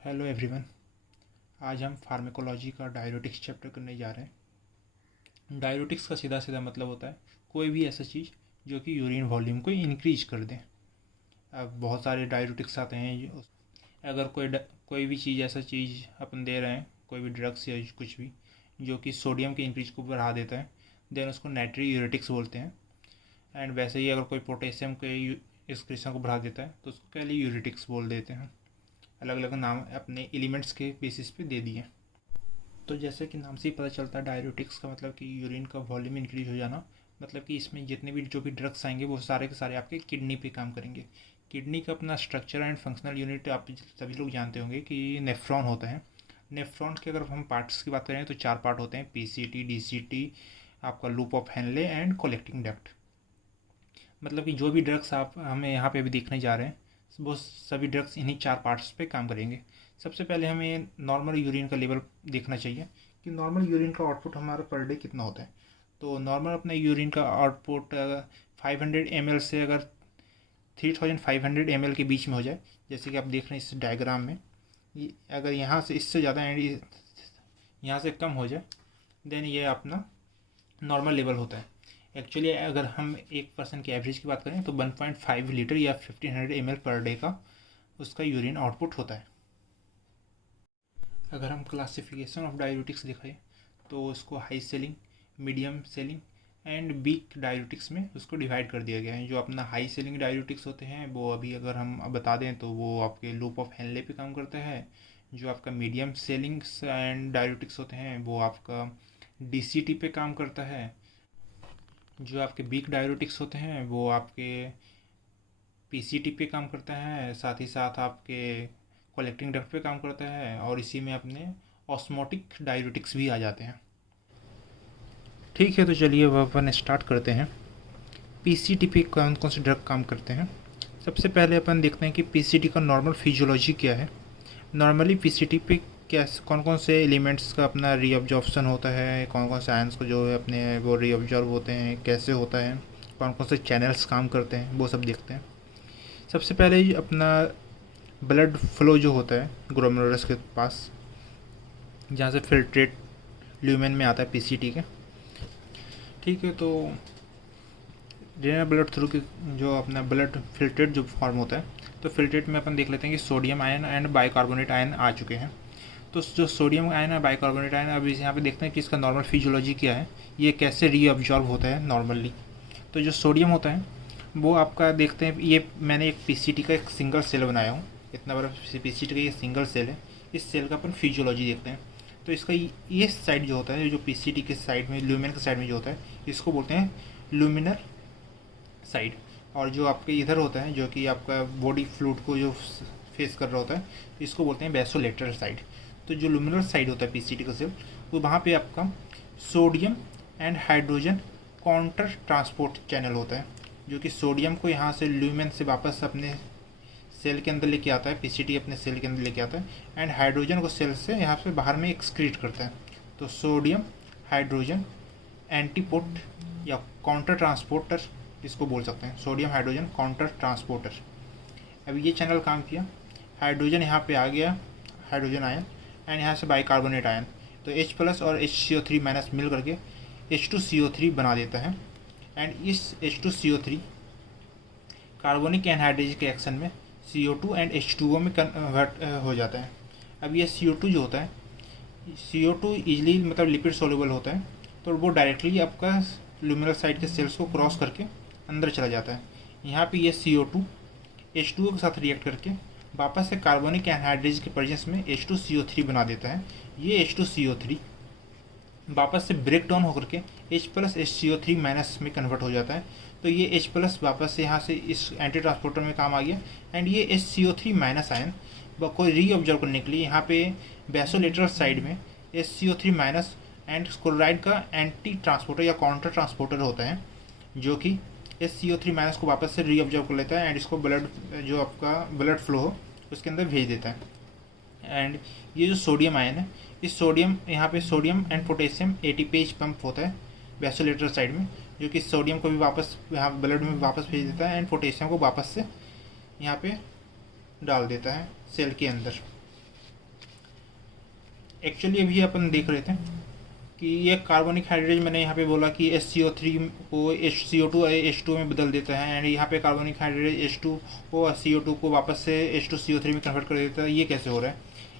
Hello everyone. आज हम pharmacology का डायरेटिक्स चैप्टर करने जा रहे हैं। डायरेटिक्स का सीधा सीधा मतलब होता है कोई भी ऐसा चीज़ जो कि यूरिन वॉल्यूम को इंक्रीज कर दे। अब बहुत सारे डायरेटिक्स आते हैं। अगर कोई भी चीज़ ऐसा चीज़ अपन दे रहे हैं, कोई भी ड्रग्स या कुछ भी जो कि सोडियम के इंक्रीज को बढ़ा देता है, देन उसको नाइट्री यूरेटिक्स बोलते हैं। एंड वैसे ही अगर कोई पोटेशियम के एक्सक्रीशन को बढ़ा देता है तो उसको कैली यूरेटिक्स बोल देते हैं। अलग अलग नाम अपने एलिमेंट्स के बेसिस पे दे दिए। तो जैसे कि नाम से ही पता चलता है, डायरेटिक्स का मतलब कि यूरिन का वॉल्यूम इंक्रीज हो जाना। मतलब कि इसमें जितने भी जो भी ड्रग्स आएंगे वो सारे के सारे आपके किडनी पे काम करेंगे। किडनी का अपना स्ट्रक्चर एंड फंक्शनल यूनिट आप सभी लोग जानते होंगे कि नेफ्रॉन होता है। नेफ्रॉन के अगर हम पार्ट्स की बात करें तो 4 पार्ट होते हैं: पीसीटी, डीसीटी, आपका loop of Henle and collecting duct. मतलब कि जो भी ड्रग्स आप हमें यहाँ पे भी देखने जा रहे हैं वो सभी ड्रग्स इन्हीं 4 पार्ट्स पे काम करेंगे। सबसे पहले हमें नॉर्मल यूरिन का लेवल देखना चाहिए कि नॉर्मल यूरिन का आउटपुट हमारा पर डे कितना होता है। तो नॉर्मल अपने यूरिन का आउटपुट 500 ml से अगर 3500 ml के बीच में हो जाए, जैसे कि आप देख रहे हैं इस डायग्राम में, अगर यहाँ से इससे ज़्यादा एंड यहाँ से कम हो जाए देन ये अपना नॉर्मल लेवल होता है। एक्चुअली अगर हम एक पर्सन की एवरेज की बात करें तो 1.5 लीटर या 1500 ml पर डे का उसका यूरिन आउटपुट होता है। अगर हम क्लासिफिकेशन ऑफ डायरेटिक्स दिखाएं तो उसको high ceiling, medium ceiling and weak diuretics में उसको डिवाइड कर दिया गया है। जो अपना हाई सेलिंग डायरेटिक्स होते हैं वो अभी अगर हम बता दें तो वो आपके लूप ऑफ हेनले पे काम करता है। जो आपका मीडियम सेलिंग एंड डायरेटिक्स होते हैं वो आपका डीसीटी पे काम करता है। जो आपके वीक डायरेटिक्स होते हैं वो आपके पीसीटी पे काम करता है, साथ ही साथ आपके कलेक्टिंग डक्ट पे काम करता है, और इसी में अपने ऑस्मोटिक डायरेटिक्स भी आ जाते हैं। ठीक है, तो चलिए अब अपन स्टार्ट करते हैं। पीसीटी पे कौन कौन से ड्रग काम करते हैं। सबसे पहले अपन देखते हैं कि पीसीटी का नॉर्मल फिजियोलॉजी क्या है। नॉर्मली पीसीटी पे क्या कौन कौन से एलिमेंट्स का अपना रीअब्जॉर्प्शन होता है, कौन कौन से आयंस को जो है अपने वो रीअब्जॉर्ब होते हैं, कैसे होता है, कौन कौन से चैनल्स काम करते हैं, वो सब देखते हैं। सबसे पहले अपना ब्लड फ्लो जो होता है ग्लोमेरुलस के पास, जहाँ से फिल्ट्रेट ल्यूमेन में आता है पीसीटी के। ठीक है, तो ड्रेनर ब्लड थ्रू के जो अपना ब्लड फिल्ट्रेट जो फॉर्म होता है, तो फिल्ट्रेट में अपन देख लेते हैं कि sodium ion and bicarbonate ion आ चुके हैं। तो जो सोडियम आयन है, बाइकार्बोनेट आयन, अभी यहाँ पे देखते हैं कि इसका नॉर्मल फिजियोलॉजी क्या है, ये कैसे रीअब्जॉर्ब होता है नॉर्मली। तो जो सोडियम होता है वो आपका देखते हैं, ये मैंने एक पीसीटी का एक सिंगल सेल बनाया हूँ, इतना बड़ा पीसीटी का ये सिंगल सेल है। इस सेल का अपन फिजियोलॉजी देखते हैं। तो इसका ये साइड जो होता है, जो पीसीटी के साइड में, ल्यूमेन के साइड में जो होता है, इसको बोलते हैं ल्यूमिनर साइड। और जो आपके इधर होता है, जो कि आपका बॉडी फ्लूइड को जो फेस कर रहा होता है, इसको बोलते हैं बेसोलेटरल साइड। तो जो ल्यूमिनर साइड होता है पीसीटी का सेल, वो वहाँ पे आपका sodium and hydrogen counter transport channel होता है, जो कि सोडियम को यहाँ से ल्यूमेन से वापस अपने सेल के अंदर लेके आता है, पीसीटी अपने सेल के अंदर लेके आता है, एंड हाइड्रोजन को सेल से यहाँ से बाहर में एक्सक्रीट करता है। तो सोडियम हाइड्रोजन एंटीपोर्ट या काउंटर ट्रांसपोर्टर इसको बोल सकते हैं, सोडियम हाइड्रोजन काउंटर ट्रांसपोर्टर। अब ये चैनल काम किया, हाइड्रोजन यहाँ पे आ गया, हाइड्रोजन आयन, एंड यहाँ से बाइकार्बोनेट आयन, तो H प्लस और HCO3 माइनस मिल करके H2CO3 बना देता है। एंड इस H2CO3 कार्बोनिक एनहाइड्रेज के एक्शन में CO2 एंड H2O में कन्वर्ट हो जाता है। अब ये CO2 जो होता है, CO2 इजीली मतलब लिपिड सोल्यूबल होता है, तो वो डायरेक्टली आपका ल्यूमिनल साइड के सेल्स को क्रॉस करके अंदर चला जाता है। यहाँ पे ये CO2 H2O के साथ रिएक्ट करके वापस से कार्बोनिक एनहाइड्रेज के प्रेजेंस में H2CO3 बना देता है। ये H2CO3 वापस से ब्रेक डाउन होकर के H प्लस HCO3 माइनस में कन्वर्ट हो जाता है। तो ये H प्लस वापस से यहाँ से इस एंटी ट्रांसपोर्टर में काम आ गया, एंड ये HCO3 माइनस आयन कोई रीऑब्जर्व करने के लिए यहाँ पे बेसोलेटरल साइड में HCO3 माइनस एंड क्लोराइड का एंटी ट्रांसपोर्टर या काउंटर ट्रांसपोर्टर होता है, जो कि HCO3 माइनस को वापस से रीऑब्जर्व कर लेता है एंड इसको ब्लड जो आपका ब्लड फ्लो हो उसके अंदर भेज देता है। एंड ये जो सोडियम आयन है, इस सोडियम यहाँ पे sodium and potassium ATPase pump होता है वेसोलेटरल साइड में, जो कि सोडियम को भी वापस यहाँ ब्लड में वापस भेज देता है एंड पोटेशियम को वापस से यहाँ पे डाल देता है सेल के अंदर। एक्चुअली अभी अपन देख रहे थे कि ये कार्बनिक हाइड्रोजन, मैंने यहाँ पे बोला कि HCO3 को CO2 में बदल देता है, एंड यहाँ पे कार्बनिक हाइड्रोजन H2 को CO2 को वापस से H2CO3 में कन्वर्ट कर देता है। ये कैसे हो रहा है?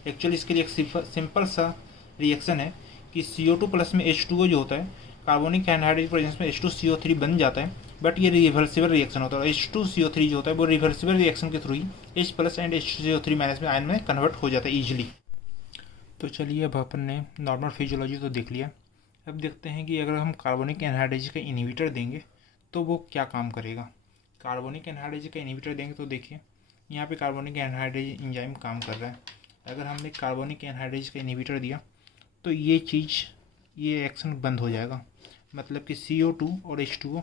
एक्चुअली इसके लिए एक सिंपल सा रिएक्शन है कि CO2 प्लस में H2O जो होता है, कार्बनिक हाइड्रोजन प्रेजेंस में H2CO3 बन जाता है, बट ये रिवर्सिबल रिएक्शन होता है। H2CO3 जो होता है वो रिवर्सिबल रिएक्शन के through he H plus and H2CO3 minus में आयन में कन्वर्ट हो जाता है ईजिली। तो चलिए, अब अपन ने नॉर्मल फिजियोलॉजी तो देख लिया। अब देखते हैं कि अगर हम कार्बनिक एनहाइड्रेज का इनहिबिटर देंगे तो वो क्या काम करेगा। कार्बनिक एनहाइड्रेज का इनहिबिटर देंगे तो देखिए, यहाँ पे कार्बनिक एनहाइड्रेज एंजाइम काम कर रहा है। अगर हमने कार्बनिक एनहाइड्रेज का इनहिबिटर दिया तो ये एक्शन बंद हो जाएगा, मतलब कि CO2 और H2O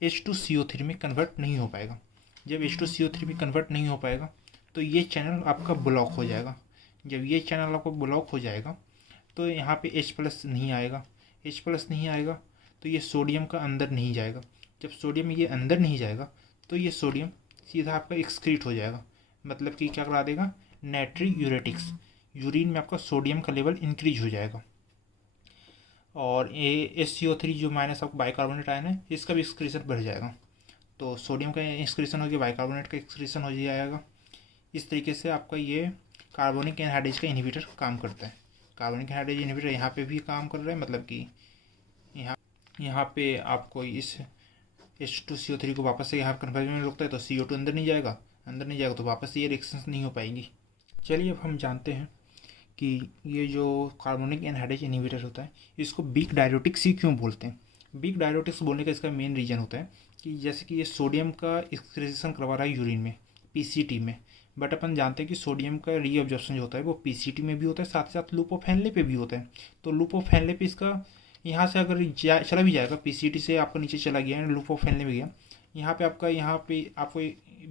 H2CO3 में कन्वर्ट नहीं हो पाएगा। जब H2CO3 में कन्वर्ट नहीं हो पाएगा तो ये चैनल आपका ब्लॉक हो जाएगा। जब ये चैनल आपको ब्लॉक हो जाएगा तो यहाँ पे H प्लस नहीं आएगा। H प्लस नहीं आएगा तो ये सोडियम का अंदर नहीं जाएगा। जब सोडियम ये अंदर नहीं जाएगा तो ये सोडियम सीधा आपका एक्सक्रीट हो जाएगा, मतलब कि क्या करा देगा, नाइट्री यूरेटिक्स, यूरिन में आपका सोडियम का लेवल इंक्रीज हो जाएगा। और ये HCO3 जो माइनस आपका बाइकार्बोनेट आयन है, इसका भी एक्सक्रीशन बढ़ जाएगा। तो सोडियम का एक्सक्रीशन हो गया, बाइकार्बोनेट का एक्सक्रीशन हो जाएगा। इस तरीके से आपका ये कार्बनिक एनहाइड्रेज का इनहिबिटर काम करता है। कार्बनिक एनहाइड्रेज इनहिबिटर यहाँ पे भी काम कर रहा है, मतलब कि यहाँ पे आपको इस H2CO3 को वापस से यहाँ कन्वर्जन में रोकता है, तो CO2 अंदर नहीं जाएगा तो वापस से ये रिएक्शन नहीं हो पाएंगी। चलिए, अब हम जानते हैं कि ये जो कार्बोनिक एनहाइड्रेज इनहिबिटर होता है, इसको वीक डायरेटिक्स ही क्यों बोलते हैं। वीक डायरेटिक्स बोलने का इसका मेन रीज़न होता है कि जैसे कि ये सोडियम का एक्सक्रीशन करवा रहा है यूरिन में, PCT में, बट अपन जानते हैं कि सोडियम का रीअब्जॉर्प्शन जो होता है वो PCT में भी होता है, साथ ही साथ लूप ऑफ हेनले पे भी होता है। तो लूप ऑफ हेनले पे इसका यहाँ से अगर चला भी जाएगा, PCT से आपका नीचे चला गया है, लूप ऑफ हेनले में गया, यहाँ पे आपको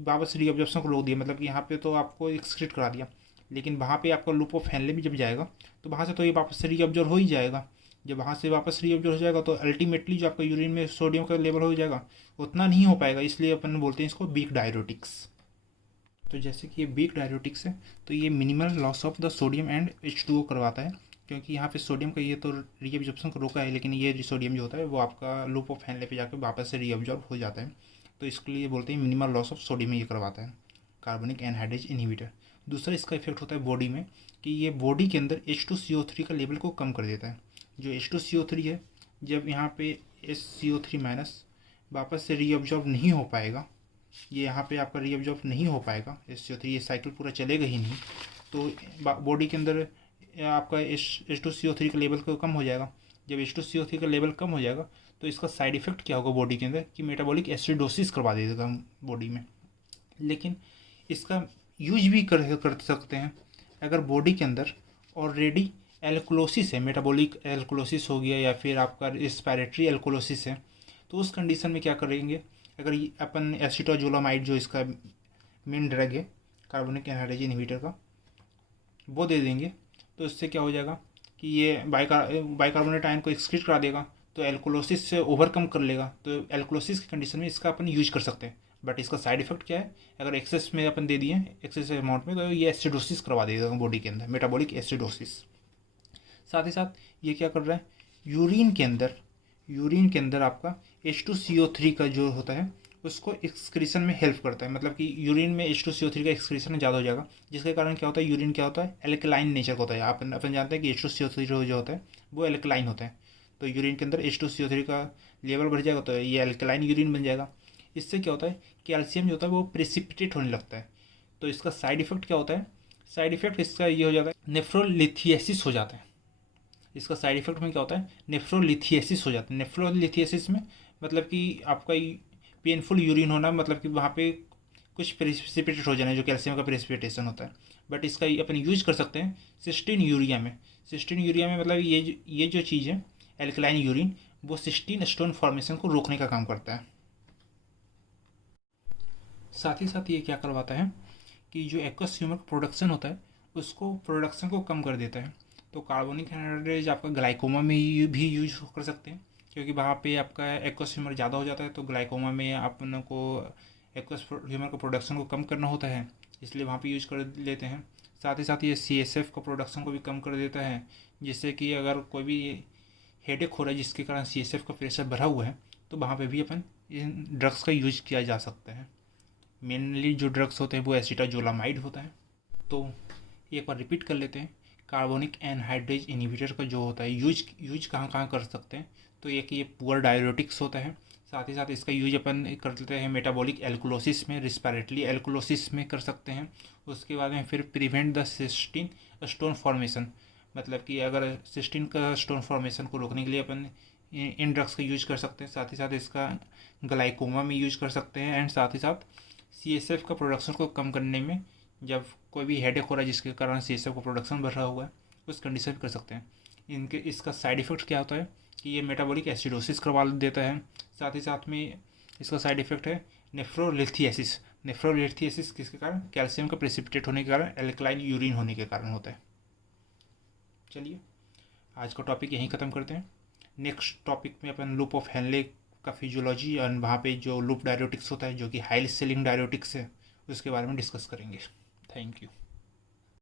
वापस रीअब्जॉर्प्शन को रोक दिया, मतलब कि यहाँ पे तो आपको एक्सक्रीट करा दिया, लेकिन वहाँ पे आपका लूप ऑफ हेनले में जब जाएगा तो वहाँ से तो ये वापस से रीअब्जॉर्ब हो ही जाएगा। जब वहाँ से वापस रीअब्जॉर्ब हो जाएगा तो अल्टीमेटली जो आपका यूरिन में सोडियम का लेवल हो जाएगा, उतना नहीं हो पाएगा, इसलिए अपन बोलते हैं इसको वीक डायरेटिक्स। तो जैसे कि ये वीक डायरेटिक्स है तो ये minimal loss of the sodium and H2O करवाता है, क्योंकि यहाँ पे सोडियम का ये तो रीअब्जॉर्प्शन को रोका है, लेकिन ये सोडियम जो होता है वो आपका लूप ऑफ हेनले पे जाकर वापस से रीअब्जॉर्ब हो जाता है। तो इसके लिए बोलते हैं मिनिमल लॉस ऑफ सोडियम ये करवाता है कार्बनिक एनहाइड्रेज इनहिबिटर। दूसरा इसका इफेक्ट होता है बॉडी में, कि ये बॉडी के अंदर H2CO3 का लेवल को कम कर देता है। जो H2CO3 है, जब यहाँ पे HCO3 माइनस वापस से रीअब्जॉर्ब नहीं हो पाएगा, ये यहाँ पे आपका रीअब्जॉर्ब नहीं हो पाएगा HCO3, ये साइकिल पूरा चलेगा ही नहीं, तो बॉडी के अंदर आपका H2CO3 का लेवल को कम हो जाएगा। जब H2CO3 का लेवल कम हो जाएगा तो इसका साइड इफेक्ट क्या होगा बॉडी के अंदर, कि मेटाबॉलिक एसिडोसिस करवा देगा बॉडी में। लेकिन इसका यूज भी कर सकते हैं अगर बॉडी के अंदर ऑलरेडी एल्कोलोसिस है, मेटाबॉलिक एल्कोलोसिस हो गया या फिर आपका रेस्पिरेटरी एल्कोलोसिस है, तो उस कंडीशन में क्या करेंगे, अगर अपन एसिटाजोलामाइड जो इसका मेन ड्रग है कार्बनिक एनहाइड्रेज इनहिबिटर का, वो दे देंगे, तो इससे क्या हो जाएगा कि ये बाइकार्बोनेट आयन को एक्सक्रीट करा देगा, तो एल्कोलोसिस से ओवरकम कर लेगा। तो एल्कोलोसिस की कंडीशन में इसका अपन यूज कर सकते हैं, बट इसका साइड इफेक्ट क्या है, अगर एक्सेस में अपन दे दिए एक्सेस अमाउंट में, तो ये एसिडोसिस करवा देगा बॉडी के अंदर, मेटाबॉलिक एसिडोसिस। साथ ही साथ ये क्या कर रहा है, यूरिन के अंदर आपका H2CO3 का जो होता है उसको एक्सक्रीशन में हेल्प करता है, मतलब कि यूरिन में H2CO3 का एक्सक्रीशन ज़्यादा हो जाएगा, जिसके कारण क्या होता है, यूरिन क्या होता है, एल्कलाइन नेचर का होता है। अपन जानते हैं कि H2CO3 जो होता है वो एल्कलाइन होता है, तो यूरिन के अंदर H2CO3 का लेवल बढ़ जाएगा तो ये एल्कलाइन यूरिन बन जाएगा। इससे क्या होता है, कैल्शियम जो होता है वो प्रेसिपिटेट होने लगता है। तो इसका साइड इफेक्ट क्या होता है, साइड इफेक्ट इसका ये हो जाता है, नेफ्रोलिथियसिस हो जाता है। इसका साइड इफेक्ट में क्या होता है, नेफ्रोलिथियसिस हो जाता है। नेफ्रोलिथियसिस में मतलब कि आपका पेनफुल यूरिन होना, मतलब कि वहाँ पे कुछ प्रेसिपिटेट हो जाना है, जो कैल्शियम का प्रेसिपिटेशन होता है। बट इसका अपन यूज कर सकते हैं सिस्टीन यूरिया में। सिस्टीन यूरिया में मतलब ये जो चीज़ है एल्कलाइन यूरिन, वो सिस्टीन स्टोन फॉर्मेशन को रोकने का काम करता है। साथ ही साथ ये क्या करवाता है कि जो एक्वस ह्यूमर प्रोडक्शन होता है उसको प्रोडक्शन को कम कर देता है। तो कार्बोनिक एनहाइड्रेज आपका ग्लाइकोमा में भी यूज कर सकते हैं, क्योंकि वहाँ पे आपका एक्वस ह्यूमर ज़्यादा हो जाता है, तो ग्लाइकोमा में अपन को एक्वस ह्यूमर का प्रोडक्शन को कम करना होता है, इसलिए वहाँ पे यूज कर लेते हैं। साथ ही साथ ये CSF का प्रोडक्शन को भी कम कर देता है, जिससे कि अगर कोई भी हेडेक हो रहा है जिसके कारण CSF का प्रेशर बढ़ा हुआ है, तो वहाँ पे भी अपन इन ड्रग्स का यूज किया जा सकता है। मेनली जो ड्रग्स होते हैं वो एसिटाजोलामाइड होता है। तो एक बार रिपीट कर लेते हैं, कार्बोनिक एनहाइड्रेज इनहिबिटर का जो होता है यूज कहाँ कहाँ कर सकते हैं। तो एक ये पुअर डायरेटिक्स होता है, साथ ही साथ इसका यूज अपन कर लेते हैं मेटाबॉलिक एल्कोलोसिस में, रिस्पायरेटरी एल्कोलोसिस में कर सकते हैं। उसके बाद में फिर prevent the cysteine stone formation, मतलब कि अगर सिस्टीन का स्टोन फॉर्मेशन को रोकने के लिए अपन इन ड्रग्स का यूज कर सकते हैं। साथ ही साथ इसका ग्लाइकोमा में यूज कर सकते हैं, एंड साथ ही साथ CSF का प्रोडक्शन को कम करने में, जब कोई भी हेडेक हो रहा है जिसके कारण CSF का प्रोडक्शन बढ़ रहा हुआ है, उस कंडीशन में कर सकते हैं। इसका साइड इफ़ेक्ट क्या होता है कि ये मेटाबॉलिक एसिडोसिस करवा देता है। साथ ही साथ में इसका साइड इफ़ेक्ट है नेफ्रोलिथियासिस। नेफ्रोलिथियासिस किसके कारण? कैल्शियम का प्रेसिपिटेट होने के कारण, एल्कलाइन यूरिन होने के कारण होता है। चलिए आज का टॉपिक यहीं ख़त्म करते हैं। नेक्स्ट टॉपिक में अपन लूप ऑफ हेनले का फिजियोलॉजी और वहाँ पे जो लूप डायरेटिक्स होता है जो कि हाई सेलिंग डायरेटिक्स है, उसके बारे में डिस्कस करेंगे। Thank you.